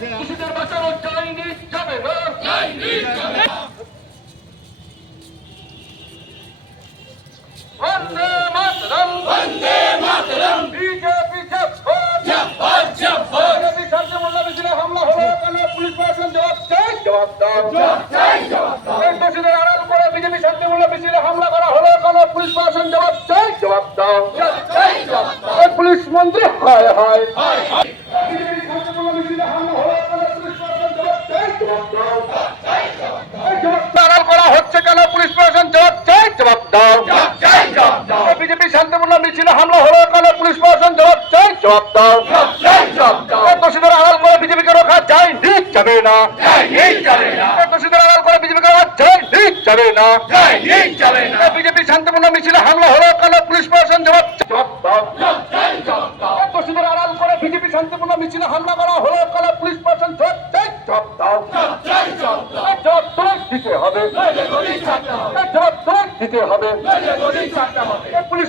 দোষীদের বাঁচানো যায়নি, যাবে না। বন্দে মাতরম, বন্দে মাতরম। বিজেপি জিন্দাবাদ, জিন্দাবাদ। বিজেপি শান্তি মোল্লা মিছিলে হামলা হলো কেন? পুলিশ প্রশাসন জবাব চাই, জবাব দাও। এই দোষীদের আড়াল করে বিজেপি শান্তি মোল্লা মিছিলে হামলা করা হলো কেন? পুলিশ প্রশাসন জবাব চাই, জবাব দাও। এই পুলিশ মন্ত্রী হায় হায়। বিজেপি শান্তি মোল্লা মিছিলে হামলা হলো কেন? পুলিশ প্রশাসন জবাব চাই, জবাব দাও। এই জবাব আড়াল করা হচ্ছে কেন? পুলিশ প্রশাসন জবাব চাই, জবাব দাও। বিজেপি শান্তিপূর্ণ মিছিলে হামলা হলো কেন? পুলিশ প্রশাসন জবাব চাই, জবাব দাও। দোষীদের আড়াল করে বিজেপিকে রোখা যায়নি, যাবে না। দোষীদের আড়াল করে বিজেপিকে রোখা যায়নি, যাবে না। বিজেপি শান্তিপূর্ণ মিছিলে হামলা হলো কেন? পুলিশ প্রশাসন জবাব দাও। দোষীদের আড়াল করে বিজেপি শান্তিপূর্ণ মিছিলে হামলা করা হলো কেন? পুলিশ প্রশাসন জবাব চাই, জবাব দাও। জবাব দিতে হবে, জবাব দিতে হবে। পুলিশ